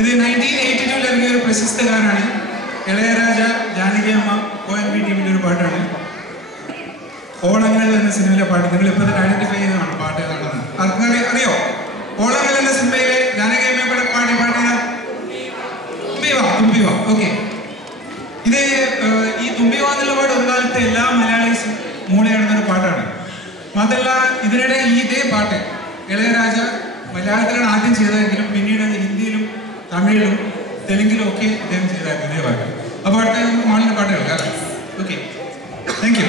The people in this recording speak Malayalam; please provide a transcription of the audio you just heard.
ഇത് 1982 ഇറങ്ങിയ ഒരു പ്രശസ്ത ഗാനാണ്. ഇളയരാജ, ജാനകി അമ്മ, ONV ടീമിൻ്റെ ഒരു പാട്ടാണ്. ഓളങ്ങൾ എന്ന സിനിമയിലെ പാട്ട്. നിങ്ങൾ ഇപ്പോൾ തന്നെ ഐഡന്റിഫൈ ചെയ്തതാണ് പാട്ട് ഏതാണെന്ന്. ആർക്കും അറിയോ? ഓളങ്ങൾ എന്ന സിനിമയിലെ ജാനകി അമ്മയുടെ പാടിയ തുമ്പിവ. ഓക്കെ, ഇത് ഈ തുമ്പിവ എന്നുള്ള പാട്ട് ഒരു കാലത്തെ എല്ലാ മലയാളീസും മൂളയാടുന്നൊരു പാട്ടാണ്. മാത്രമല്ല ഇതിനിടെ ഇതേ പാട്ട് ഇളയരാജ മലയാളത്തിലാണ് ആദ്യം ചെയ്തതെങ്കിലും പിന്നീട് അത് ഹിന്ദിയിലും തമിഴിലും തെലുങ്കിലും ഒക്കെ അദ്ദേഹം ചെയ്തായിരുന്നു ഇതേ പാട്ട്. ആ പാട്ട് മാളിൻ്റെ പാട്ട് കേൾക്കാം. Okay, thank you.